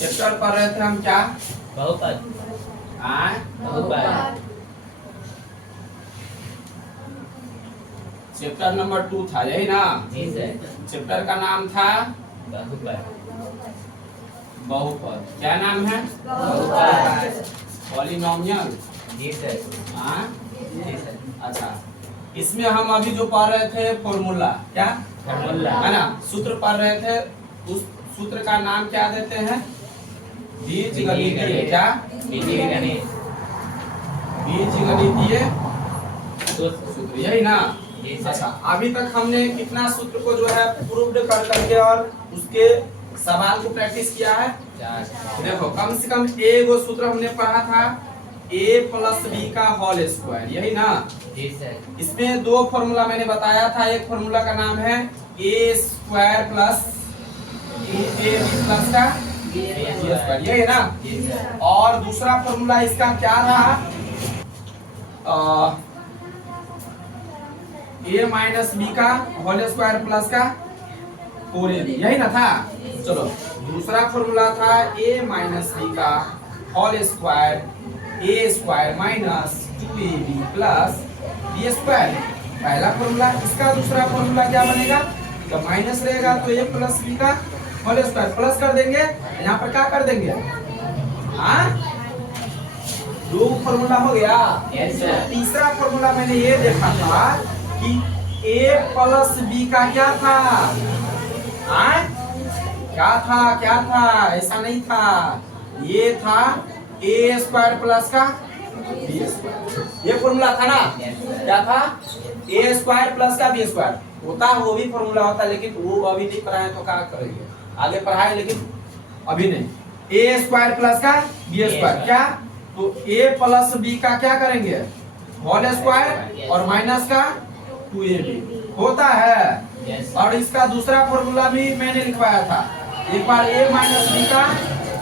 Chapter पढ़ रहे थे हम क्या? बहुपद। बहुपद। चैप्टर नंबर 2 था, यही ना? जी सर। चैप्टर का नाम था बहुपद। बहुपद। क्या नाम है? बहुपद। पॉलिनोमियल। जी सर। हाँ, जी सर। अच्छा। इसमें हम अभी जो पढ़ रहे थे फॉर्मूला, क्या फॉर्मूला है ना, सूत्र पढ़ रहे थे। उस सूत्र का नाम क्या देते हैं? बीजगणितीय। क्या? बीजगणित। बीजगणितीय सूत्र। सूत्र, यही ना? जी सर। अच्छा, अभी तक हमने कितना सूत्र को जो है प्रूव्ड कर करके और उसके सवाल को प्रैक्टिस किया है? 4। देखो, कम से कम एक सूत्र हमने पढ़ा था, a प्लस बी का होल स्क्वायर, यही ना? जी सर। इसमें दो फॉर्मूला मैंने बताया था। एक फॉर्मूला का नाम है A square plus A B plus का बी स्क्वायर, यही ना? जी सर। और दूसरा फॉर्मूला इसका क्या रहा? ए माइनस बी का होल स्क्वायर प्लस का 4ab, यही ना था? चलो, दूसरा फॉर्मूला था ए माइनस बी का whole square A square minus 2ab plus B square. पहला फॉर्मूला, इसका दूसरा फॉर्मूला क्या बनेगा? जब माइनस रहेगा तो ए प्लस बी का होल स्क्वायर प्लस कर देंगे, यहाँ पर क्या कर देंगे? हाँ, दो फॉर्मूला हो गया। Yes sir. तीसरा फॉर्मूला मैंने ये देखा था कि a प्लस बी का क्या था? हाँ? क्या था? ऐसा नहीं था, ये था a स्क्वायर प्लस का बी स्क्वायर। ये फॉर्मूला था ना? क्या था? a स्क्वायर प्लस का बी स्क्वायर होता, वो भी फॉर्मूला होता, लेकिन वो अभी नहीं पढ़ाए तो क्या करेंगे? आगे पढ़ाए, लेकिन अभी नहीं। a स्क्वायर प्लस का बी स्क्वायर, क्या? तो a प्लस बी का क्या करेंगे? होल स्क्वायर और माइनस का 2ab होता है। और इसका दूसरा फॉर्मूला भी मैंने लिखवाया था एक बार, a माइनस बी का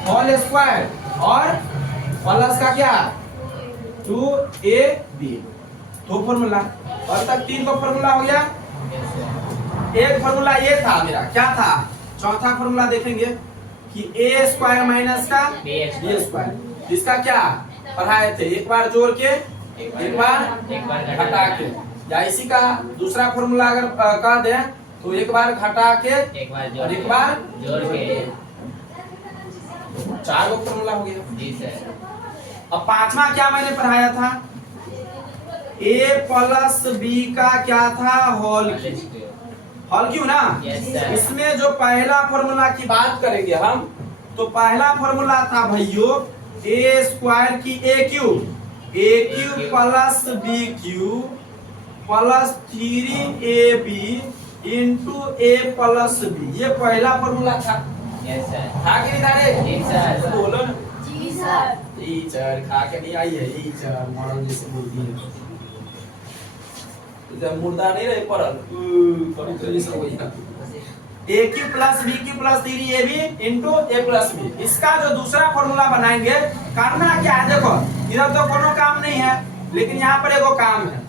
होल स्क्वायर और प्लस का क्या? 2ab। दो फॉर्मूला, और तक 3 का फॉर्मूला हो गया। एक फॉर्मूला ये था मेरा, क्या था? चौथा फॉर्मूला देखेंगे कि a स्क्वायर माइनस का बी बी स्क्वायर। इसका क्या पढ़ाए थे? एक बार जोड़ के एक बार घटा के, या इसी का दूसरा फॉर्मूला अगर कह दे तो एक बार घटा के और एक बार जोड़ के। 4 गो फॉर्मूला हो गया। जी सर। अब पांचवा क्या मैंने पढ़ाया था? a प्लस बी का क्या था? होल क्यों ना? Yes sir. इसमें जो पहला फॉर्मूला की बात करेंगे हम, तो पहला फॉर्मूला था भाइयों ए स्क्वायर की A cube plus B cube plus 3ab into A plus B. ये पहला फॉर्मूला था। Yes sir. खा के नहीं डाले? जी सर। बोलो ना। जी सर। टीचर खा के नहीं आई है, टीचर मॉडल जैसे बोलती है। जब मुर्दा नहीं रहे पड़ल कभी कभी सब वही ना। A cube plus B cube plus 3ab into A plus B. इसका जो दूसरा फॉर्मूला बनाएंगे, करना क्या है? देखो, इधर तो कोनो काम नहीं है, लेकिन यहाँ पर एगो काम है।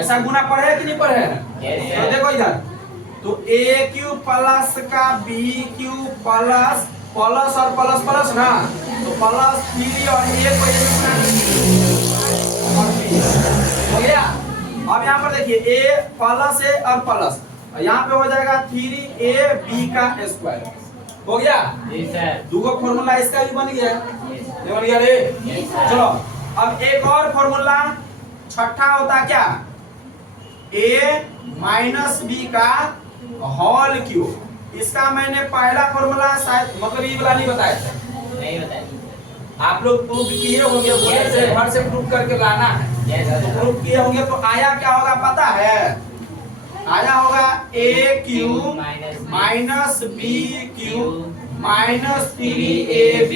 ऐसा गुना पढ़े कि नहीं पढ़े हैं? तो देखो इधर, तो ए क्यू प्लस का बी क्यू प्लस प्लस और प्लस प्लस ना, तो प्लस 3 और ए को हो गया। अब यहाँ पर देखिए ए प्लस ए और प्लस, यहाँ पे हो जाएगा 3ab का स्क्वायर, हो गया। जी सर। दूगो फॉर्मूला इसका भी बन गया। ये बन गया रे। चलो, अब एक और फॉर्मूला छठा होता क्या? a माइनस बी का होल क्यूब। इसका मैंने पहला फॉर्मूला शायद मतलब ये वाला नहीं बताया था। नहीं बताइए। आप लोग प्रूफ किए होंगे, बोले से घर से प्रूफ करके लाना है। तो प्रूफ किए होंगे, तो आया क्या होगा पता है? आया होगा a cube minus B cube minus 3ab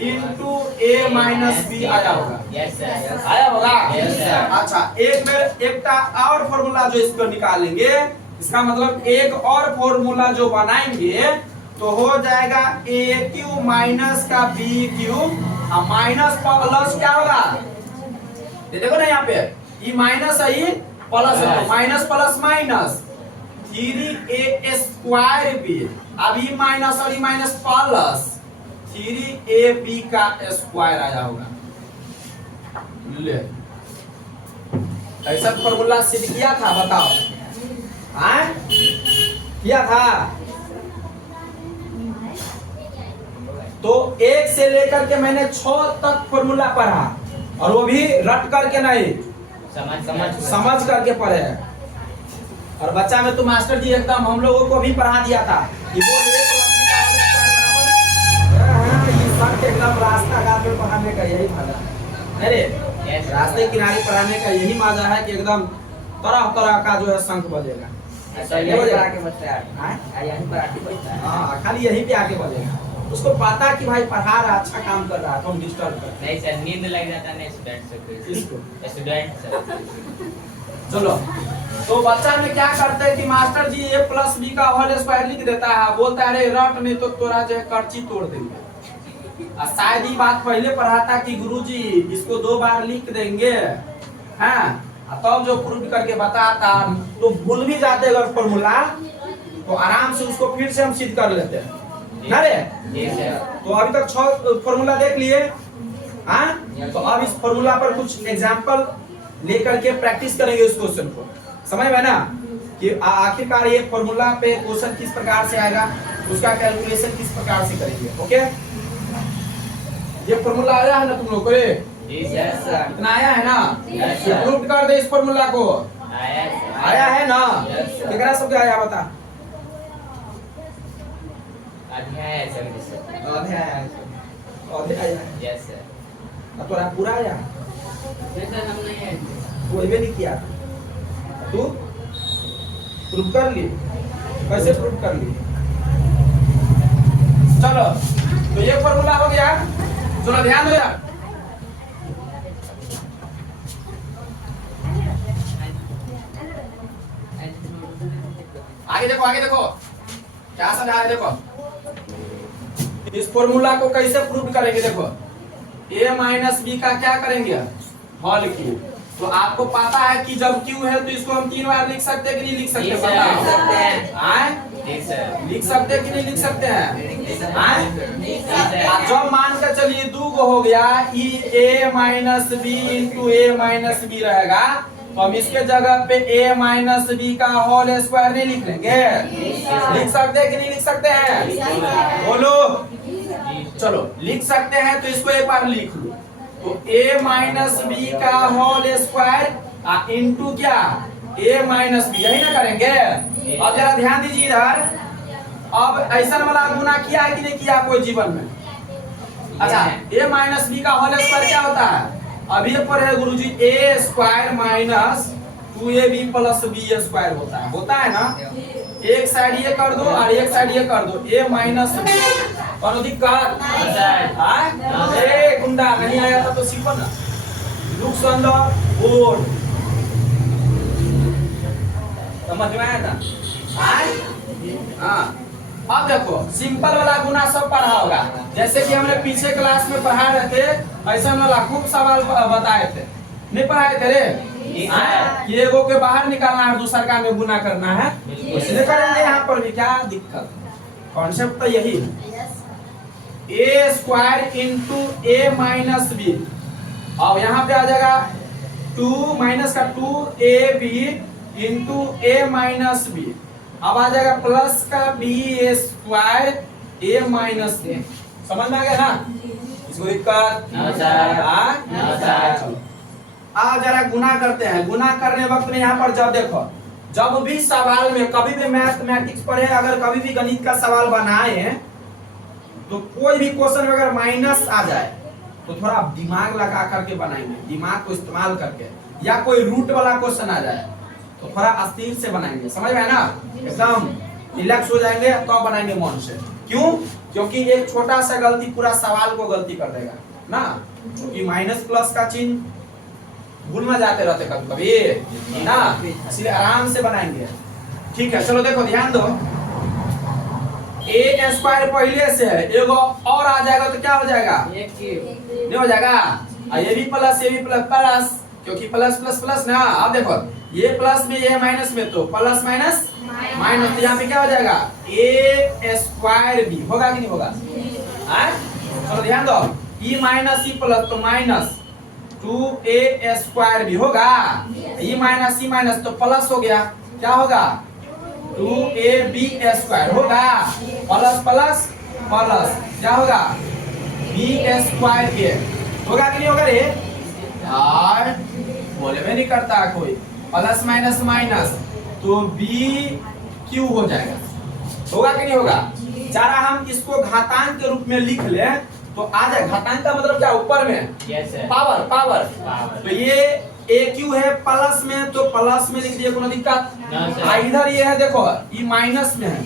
into a minus B आया होगा। Yes sir. आया होगा। Yes, sir. अच्छा, एक बार एक और फॉर्मूला जो इसको निकालेंगे, इसका मतलब एक और फॉर्मूला जो बनाएंगे तो हो जाएगा a क्यूब माइनस का b क्यूब और माइनस प्लस क्या होगा? ये देखो ना, यहाँ पे ये माइनस है, ये प्लस है, तो minus plus minus 3a square b। अब ये माइनस और ये माइनस प्लस 3ab का स्क्वायर आया होगा। ले ऐसा फॉर्मूला सिद्ध किया था, बताओ। हाँ किया था। तो 1 से लेकर के मैंने 6 तक फॉर्मूला पढ़ा, और वो भी रट करके नहीं, समझ करके पढ़े हैं। और बच्चा में तो मास्टर जी एकदम हम लोगों को भी पढ़ा दिया था कि वो एकदम रास्ता घाट में पढ़ाने का यही फायदा है। अरे रास्ते किनारे पढ़ाने का यही मजा है कि एकदम तरह तरह का जो है शंख बजेगा। हाँ खाली यही पे आके बजेगा, उसको पता कि भाई पढ़ा रहा, अच्छा काम कर रहा है, तो हम डिस्टर्ब कर नहीं सर, नींद लग जाता है स्टूडेंट से। चलो, तो बच्चा में क्या करते हैं कि master ji a plus B का होल स्क्वायर लिख देता है, बोलता है अरे रट नहीं तो तोरा जो है करची तोड़ देंगे। शायद ये बात पहले पढ़ा था कि गुरुजी इसको 2 बार लिख देंगे, हाँ तब जो प्रूव करके बताता, तो भूल भी जाते अगर फॉर्मूला तो आराम से उसको फिर से हम सिद्ध कर लेते हैं ना रे। तो अभी तक 6 फॉर्मूला देख लिए, हाँ तो अब इस फॉर्मूला पर कुछ एग्जांपल लेकर के प्रैक्टिस करेंगे उस क्वेश्चन को, समझ में ना कि आखिरकार ये फॉर्मूला पे क्वेश्चन किस प्रकार से आएगा, उसका कैलकुलेशन किस प्रकार से करेंगे। ओके, ये फॉर्मूला आया है ना तुम लोग को? इतना आया है ना? प्रूव कर दे इस फॉर्मूला को। आया है ना? कितना सब आया बता? अध्याय पूरा आया? कोई भी नहीं किया तू प्रूव कर ली, कैसे प्रूव कर ली? चलो, तो ये फॉर्मूला हो गया। सुनो ध्यान दो यार, आगे देखो, आगे देखो क्या समझा है। देखो इस फॉर्मूला को कैसे प्रूव करेंगे। देखो a माइनस बी का क्या करेंगे, हॉल क्यू। तो आपको पता है कि जब क्यू है तो इसको हम 3 बार लिख सकते हैं कि नहीं लिख सकते? लिख सकते हैं कि नहीं लिख सकते हैं? जब मान कर चलिए 2 गो हो गया, a minus B into a minus B रहेगा, तो हम इसके जगह पे a माइनस बी का होल स्क्वायर नहीं लिख लेंगे? लिख सकते हैं कि नहीं लिख सकते हैं? बोलो। चलो लिख सकते हैं, तो इसको एक बार लिख लो। तो a माइनस बी का होल स्क्वायर इंटू क्या, a माइनस बी, यही ना करेंगे। अब जरा ध्यान दीजिए इधर, अब ऐसा वाला गुना किया है कि नहीं किया कोई जीवन में? अच्छा, a माइनस बी का होल स्क्वायर क्या होता है? अभी पर है गुरुजी a square minus 2ab plus b square होता है ना? एक साइड ये कर दो और एक साइड ये कर दो, a माइनस बी। कौन दिक्कत? गुंडा नहीं आया था तो सिंपल ना, लुक्स ऑन द बोर्ड, समझ में आया था? हाँ, अब देखो सिंपल वाला गुना सब पढ़ा होगा, जैसे कि हमने पीछे क्लास में पढ़ा रहे थे, ऐसा वाला खूब सवाल बताए थे, नहीं पढ़ाए थे रे? कि एगो के बाहर निकालना है, दूसरा का में गुना करना है, इसलिए करेंगे यहाँ पर भी। क्या दिक्कत? कॉन्सेप्ट तो यही है, a square into a minus B. अब यहाँ पे आ जाएगा 2 माइनस का 2ab into a minus B. अब आ जाएगा प्लस का b square a minus b। समझ में आ गया ना? इसको दिक्कत? अब जरा गुना करते हैं। गुना करने वक्त में यहाँ पर जब देखो, जब भी सवाल में कभी भी मैथमेटिक्स पढ़े, अगर कभी भी गणित का सवाल बनाए, तो कोई भी क्वेश्चन में अगर माइनस आ जाए तो थोड़ा दिमाग लगा करके बनाएंगे, दिमाग को इस्तेमाल करके। या कोई रूट वाला क्वेश्चन आ जाए तो थोड़ा अस्थिर से बनाएंगे, समझ में है ना? एकदम रिलैक्स हो जाएंगे तो बनाएंगे मन से। क्यों? क्योंकि एक छोटा सा गलती पूरा सवाल को गलती कर देगा ना, क्योंकि माइनस प्लस का चिन्ह भूल में जाते रहते कभी ना, इसलिए आराम से बनाएंगे। ठीक है, चलो देखो ध्यान दो, a स्क्वायर पहले से है, एगो और आ जाएगा तो क्या हो जाएगा? नहीं हो जाएगा? ये भी प्लस, ये भी प्लस प्लस, क्योंकि प्लस प्लस प्लस ना। अब देखो ये प्लस में ये माइनस में, तो प्लस माइनस माइनस, तो यहाँ पे क्या हो जाएगा? a स्क्वायर भी होगा कि नहीं होगा? चलो ध्यान दो, e माइनस ई प्लस तो माइनस 2a स्क्वायर भी होगा, e माइनस ई माइनस तो प्लस हो गया, क्या होगा 2ab स्क्वायर होगा, प्लस प्लस प्लस क्या होगा b स्क्वायर के होगा कि नहीं होगा रे यार, बोले में नहीं करता कोई, प्लस माइनस माइनस तो b क्यू हो जाएगा, होगा कि नहीं होगा। जरा हम इसको घातांक के रूप में लिख ले तो आ जाए, घातांक का मतलब क्या ऊपर में पावर पावर, तो ये ए क्यू है प्लस में तो प्लस में लिख दिए, कोनो दिक्कत। इधर ये है देखो ये माइनस में है,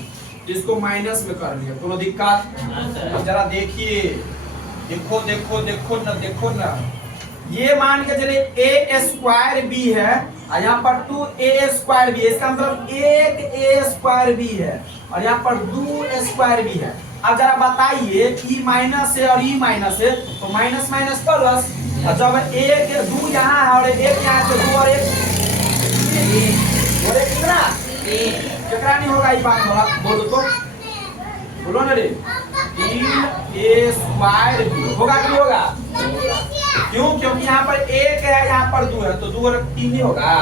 इसको माइनस में कर लिया, कोनो दिक्कत। अब जरा देखिए, देखो देखो देखो ना, देखो ना, ये मान के चले ए स्क्वायर बी है और यहाँ पर 2a स्क्वायर बी है, इसका मतलब 1a स्क्वायर बी है और यहाँ पर 2 स्क्वायर बी है। अब जरा बताइए ई माइनस है और ई माइनस है तो माइनस माइनस प्लस, और जब एक 2 यहाँ है और 1 यहाँ है तो 2 और 1 कितना कितना नहीं होगा, ये बात बोलो तो बोलो ना रे, 3a स्क्वायर बी होगा कि नहीं होगा, क्यों, क्योंकि यहाँ पर 1 है यहाँ पर 2 है तो 2 और 3 नहीं होगा,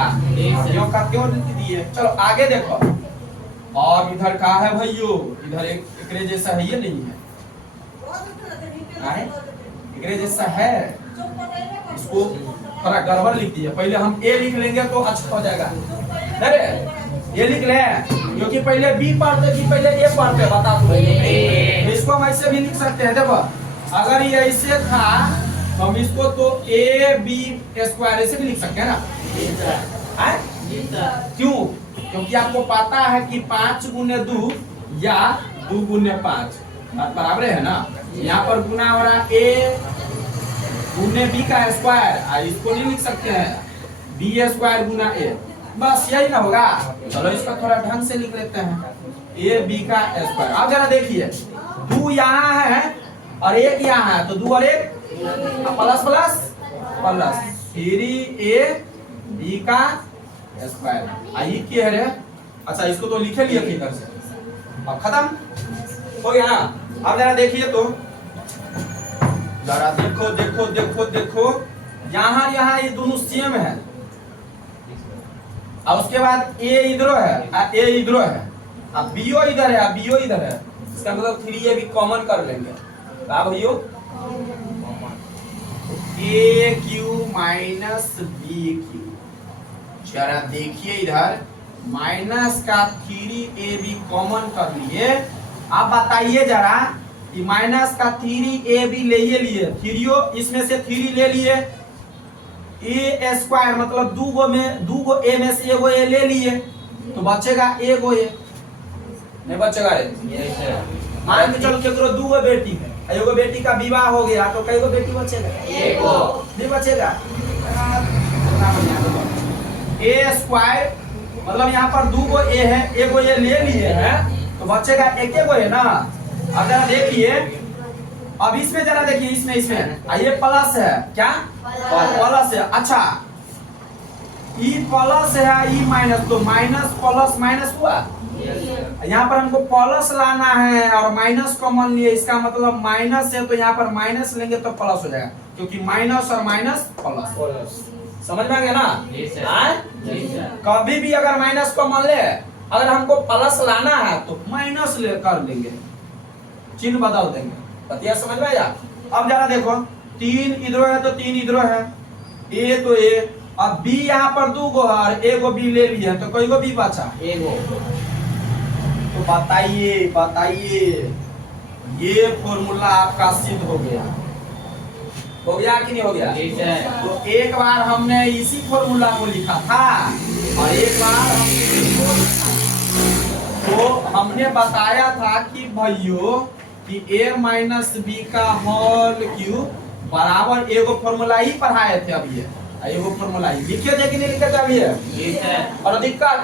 क्यों दिए। चलो आगे देखो, और इधर का है भाइयों, इधर एक जैसा है, ये नहीं है, एक जैसा है, इसको थोड़ा गड़बड़ लिख दिए, पहले हम ए लिख लेंगे तो अच्छा हो जाएगा, अरे ये लिख ले, क्योंकि पहले बी पढ़ते कि पहले ए पढ़ते बता दो, इसको हम ऐसे भी लिख सकते हैं। देखो अगर ये ऐसे था तो हम इसको तो ए बी स्क्वायर ऐसे भी लिख सकते हैं ना, क्यों, क्योंकि आपको पता है कि 5 गुने 2 या 2 गुने 5 बराबर है ना, यहाँ पर गुना हो रहा है ए गुने बी का स्क्वायर, इसको नहीं लिख सकते हैं बी स्क्वायर गुना ए, बस यही ना होगा। चलो इसका थोड़ा ढंग से लिख लेते हैं, ए बी का स्क्वायर। अब जरा देखिए 2 यहाँ है और 1 यहाँ है तो 2 और 1 plus plus plus 3a b का स्क्वायर, आई क्या है रे, अच्छा इसको तो लिखे लिए थे इधर से, अब खत्म हो गया ना। अब जरा देखिए तो, जरा देखो देखो देखो देखो, यहाँ ये दोनों सेम है और उसके बाद a इधर है, a इधर है, अब बीओ इधर है, बीओ इधर है, इसका मतलब 3a भी कॉमन कर लेंगे, क्या भैया ए क्यू माइनस बी क्यू। जरा देखिए इधर माइनस का 3ab कॉमन कर लिए, आप बताइए जरा कि माइनस का 3ab ले लिए, 3 इसमें से 3 ले लिए, ए स्क्वायर मतलब 2 गो ए में से 1 ए ले लिए तो बचेगा 1 ए, नहीं बचेगा रे, मान के चलो केकरो 2 गो बेटी है, एगो बेटी का विवाह हो गया तो कई गो बेटी बचेगा, एगो नहीं बचेगा। ए स्क्वायर मतलब यहाँ पर 2 गो ए है, 1 गो ए ले लिए है तो बचेगा 1 गो है ना। अब जरा देखिए, अब इसमें जरा देखिए, इसमें ये प्लस है, क्या प्लस है, अच्छा ई प्लस है ई माइनस, तो माइनस प्लस माइनस हुआ, यहाँ पर हमको प्लस लाना है और माइनस कॉमन लिए, इसका मतलब माइनस है तो यहाँ पर माइनस लेंगे तो प्लस हो जाएगा, क्योंकि माइनस और माइनस प्लस, समझ में आ गया ना। कभी भी अगर माइनस कॉमन ले, अगर हमको प्लस लाना है तो माइनस ले कर देंगे, चिन्ह बदल देंगे, बतिया समझ में आया। अब जरा देखो 3 इधर है तो 3 इधर है, ए तो ए, अब बी यहाँ पर 2 गो है और 1 गो बी ले लिया तो कई गो बी बचा, 1 गो, तो बताइए ये फॉर्मूला आपका सिद्ध हो गया कि नहीं हो गया। तो एक बार हमने इसी फॉर्मूला को लिखा था और एक बार तो हमने बताया था कि भाइयों कि a माइनस बी का होल क्यूब बराबर एगो फॉर्मूला ही पढ़ाए थे अभी, एगो फॉर्मूला ही लिखे थे कि नहीं लिखे थे अभी, और दिक्कत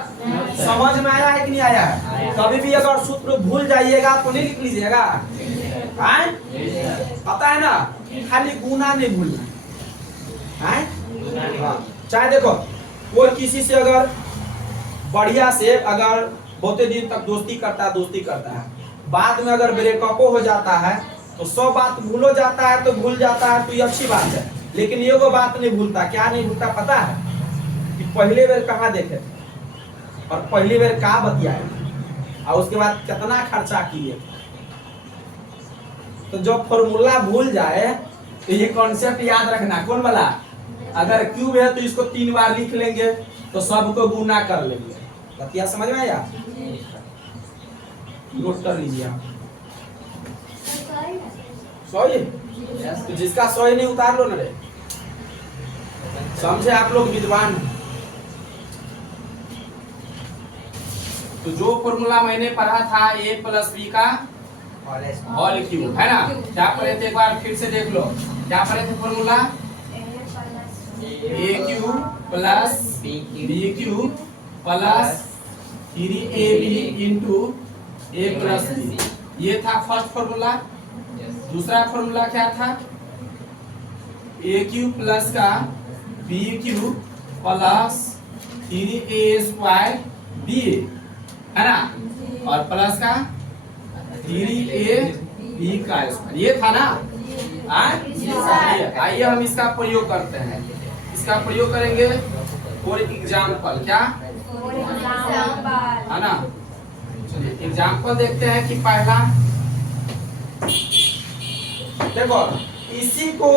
समझ में आया है कि नहीं आया है। कभी भी अगर सूत्र भूल जाइएगा तो नहीं लिख लीजिएगा, पता है ना, खाली गुना नहीं भूलना है। चाहे देखो कोई किसी से अगर बढ़िया से अगर बहुते दिन तक दोस्ती करता है, बाद में अगर ब्रेकअप हो जाता है तो 100 बात भूलो जाता है तो भूल जाता है, तो ये अच्छी बात है। लेकिन ये वो बात नहीं भूलता। क्या नहीं भूलता पता है? कि पहले बेर कहाँ देखे थे और पहली बेर कहाँ बतियाए और उसके बाद कितना खर्चा किए। तो जब फॉर्मूला भूल जाए तो ये कॉन्सेप्ट याद रखना। कौन वाला? अगर क्यूब है तो इसको 3 बार लिख लेंगे तो सबको गुना कर लेंगे। बतिया समझ में आया? नोट कर लीजिए आप। सही तो जिसका सही नहीं उतार लो ना रे। समझे आप लोग विद्वान। तो जो फॉर्मूला मैंने पढ़ा था a प्लस बी का होल क्यूब है ना, क्या पढ़े थे? एक बार फिर से देख लो। क्या पढ़े थे formula? a cube plus b cube plus 3ab into a plus b। ये था फर्स्ट फॉर्मूला। दूसरा फॉर्मूला क्या था? a क्यूब प्लस का b cube plus 3a square b है ना, और प्लस का 3ab का स्क्वायर। ये था ना? आइए हम इसका प्रयोग करते हैं। इसका प्रयोग करेंगे फॉर एग्जाम्पल। क्या है ना? चलिए एग्जाम्पल देखते हैं कि पहला देखो, इसी को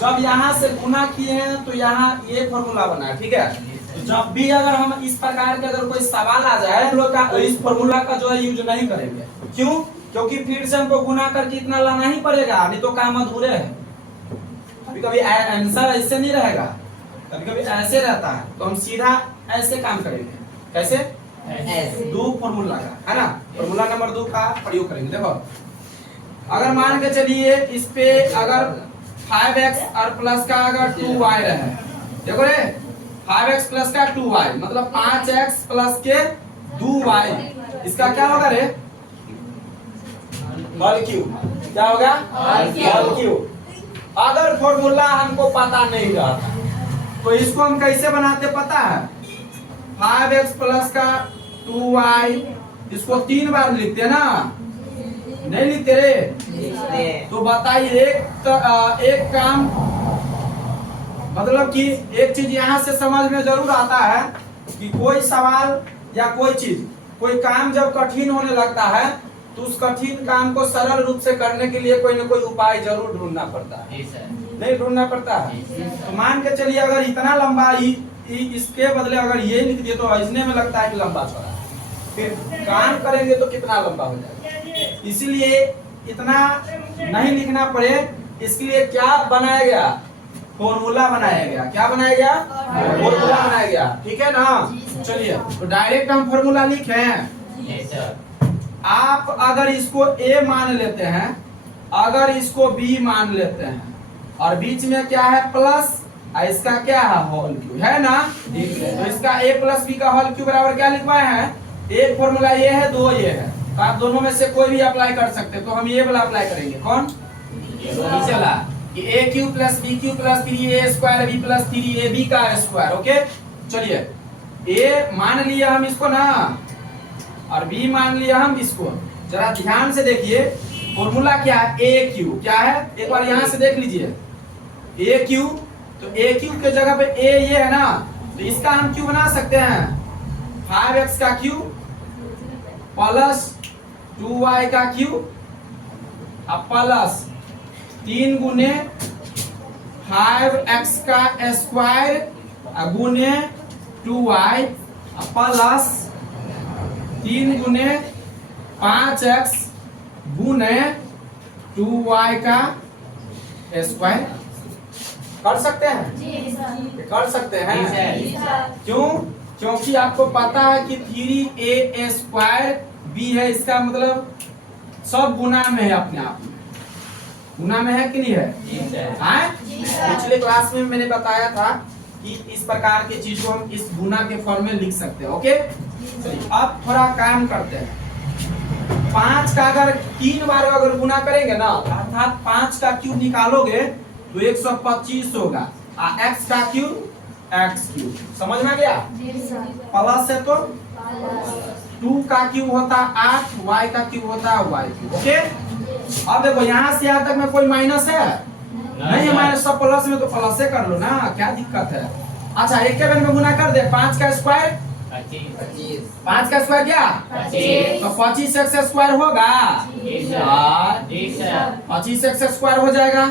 जब यहाँ से गुना किए हैं तो यहाँ ये फॉर्मूला बना है। ठीक है, तो जब भी अगर हम इस प्रकार के अगर कोई सवाल आ जाए हम लोग का, तो इस फॉर्मूला का जो है यूज नहीं करेंगे। क्यों? क्योंकि फिर से हमको गुना करके इतना लाना ही पड़ेगा, नहीं तो काम अधूरे है। कभी कभी आंसर ऐसे नहीं रहेगा, कभी कभी ऐसे रहता है, तो हम सीधा ऐसे काम करेंगे। कैसे? दो फॉर्मूला का है ना, फॉर्मूला नंबर 2 का प्रयोग करेंगे। देखो अगर मान के चलिए इस पे अगर 5x और प्लस का अगर 2y रहे, देखो रे 5x प्लस का 2y मतलब 5x प्लस के 2y, इसका क्या होगा रे? Whole cube. क्या होगा? Whole cube. अगर फॉर्मूला हमको पता नहीं रहता तो इसको हम कैसे बनाते पता है? 5x प्लस का 2y इसको 3 बार लिखते हैं ना, नहीं लिखते रे? तो बताइए एक काम, मतलब कि एक चीज यहाँ से समझ में जरूर आता है कि कोई सवाल या कोई चीज, कोई काम जब कठिन होने लगता है तो उस कठिन काम को सरल रूप से करने के लिए कोई ना कोई उपाय जरूर ढूंढना पड़ता है। नहीं ढूंढना पड़ता है? तो मान के चलिए अगर इतना लंबा इसके बदले अगर ये लिख दिए तो इसने में लगता है कि लंबा चौड़ा, फिर काम करेंगे तो कितना लंबा हो जाएगा। इसीलिए इतना नहीं लिखना पड़े, इसके लिए क्या बनाया गया? फॉर्मूला बनाया गया। क्या बनाया गया? फॉर्मूला बनाया गया। ठीक है ना? चलिए तो डायरेक्ट हम फॉर्मूला लिखें। आप अगर इसको a मान लेते हैं, अगर इसको b मान लेते हैं, और बीच में क्या है? प्लस, इसका क्या है? होल क्यूब है ना। तो इसका a प्लस b का होल क्यूब बराबर क्या लिखवाए हैं? एक फॉर्मूला ये है, 2 ये है, तो आप दोनों में से कोई भी अप्लाई कर सकते हैं। तो हम ये वाला अप्लाई करेंगे। कौन? चला कि a cube plus b cube plus 3a square b plus 3ab का स्क्वायर। ओके चलिए a मान लिया हम इसको ना, और b मान लिया हम इसको। जरा ध्यान से देखिए फॉर्मूला क्या है? a क्यूब क्या है? एक बार यहाँ से देख लीजिए a क्यूब। तो a क्यूब के जगह पे a ये है ना, तो इसका हम क्यूब बना सकते हैं 5x का क्यूब प्लस 2y का क्यूब प्लस 3 गुने 5x का स्क्वायर गुने 2y प्लस 3 गुने 5x गुने 2y का स्क्वायर। कर सकते हैं? कर सकते हैं। क्यों? क्योंकि आपको पता है कि 3a स्क्वायर b है, इसका मतलब सब गुना में है, अपने आप में गुना में है कि नहीं है? पिछले क्लास में मैंने बताया था कि इस प्रकार की चीज को हम इस गुना के फॉर्म में लिख सकते हैं। ओके चलिए अब थोड़ा काम करते हैं। 5 का अगर 3 बार अगर गुना करेंगे ना, अर्थात 5 का क्यूब निकालोगे तो 125 होगा, x का क्यूब x क्यूब। समझ में आ गया? प्लस है तो 2 का क्यूब होता 8, y का क्यूब होता y क्यूब। ओके अब देखो यहाँ से यहाँ तक में कोई माइनस है नहीं है, माइनस सब प्लस में तो प्लस से कर लो ना, क्या दिक्कत है। अच्छा एक के में गुना कर दे, 5 का स्क्वायर 25 5 का स्क्वायर क्या 25 तो 25 एक्स स्क्वायर होगा और 25 एक्स स्क्वायर हो जाएगा।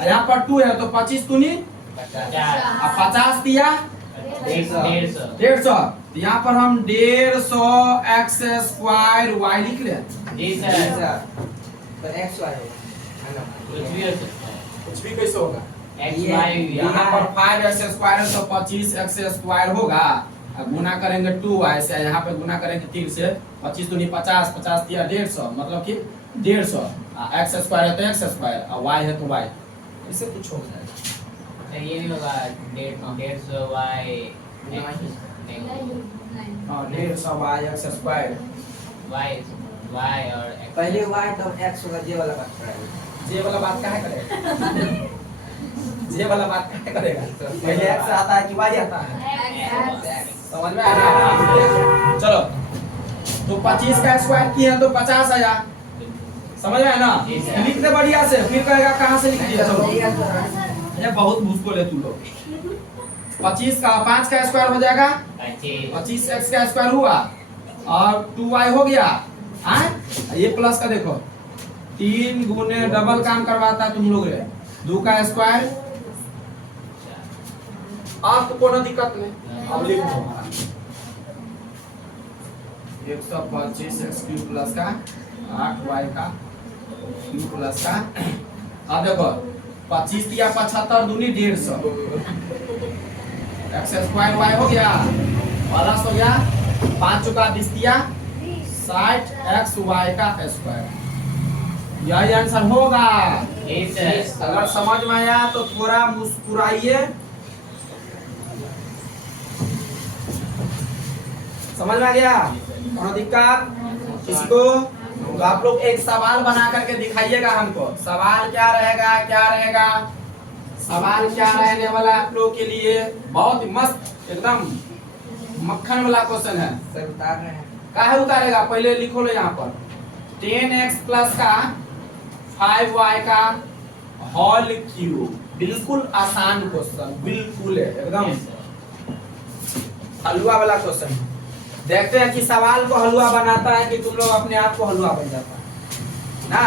यहाँ पर 2 है तो 25 दूनी 50 दिया 150, तो यहाँ पर हम 150 एक्स स्क्वायर वाई लिख ले। जी सर। तो एक्स वाई है ना, कुछ भी हो सकता है। कुछ भी कैसे होगा, एक्स वाई यहाँ पर 5 एक्स स्क्वायर है तो 25 एक्स स्क्वायर होगा, अब गुना करेंगे 2 से, यहाँ पे गुना करेंगे 3 से, 25 दूनी 50, 50 दिया 150, मतलब कि 150 एक्स स्क्वायर है तो एक्स स्क्वायर और वाई है तो वाई, इससे कुछ हो जाएगा। सर ये नहीं होगा 150 वाई हाँ 150 Y X square, Y Y और एक्स पहले वाई तब एक्स होगा, जे वाला बात करेगा। जे वाला बात काहे करेगा जे वाला बात काहे करेगा, पहले एक्स आता है कि वाई आता है, समझ में आ रहा है। चलो तो 25 का स्क्वायर किया तो 50 आया, समझ में आया ना, जी सर। लिख दे बढ़िया से, फिर कहेगा कहाँ से लिख दिया। चलो ये बहुत भूसको ले तू लोग। 25 का 5 का स्क्वायर हो जाएगा 25 एक्स का स्क्वायर हुआ और 2y हो गया। ये प्लस का देखो 3 गुने डबल काम करवाता है तुम लोग रे, 2 का स्क्वायर, आप तो कोनो दिक्कत नहीं, अब लिख दो 125 एक्स क्यूब प्लस का 8y का क्यूब प्लस का, अब देखो 25 दिया 75 दूनी 150 एक्स स्क्वायर वाई हो गया प्लस हो गया 5 चौका 20 दिया 60 एक्स वाई का स्क्वायर। यही आंसर होगा। अगर समझ में आया तो थोड़ा मुस्कुराइए, समझ में आ गया, कोनो दिक्कत किसी को? तो आप लोग एक सवाल बना करके दिखाइएगा हमको, सवाल क्या रहेगा, क्या रहेगा, सवाल क्या रहने वाला आप लोग के लिए, बहुत ही मस्त एकदम मक्खन वाला क्वेश्चन है। सर उतार रहे हैं। काहे उतारेगा, पहले लिखो लो यहाँ पर 10x प्लस का 5y का होल क्यूब, बिल्कुल आसान क्वेश्चन, बिल्कुल एकदम हलवा वाला क्वेश्चन। देखते हैं कि सवाल को हलवा बनाता है कि तुम लोग अपने आप को हलवा बन जाता है ना।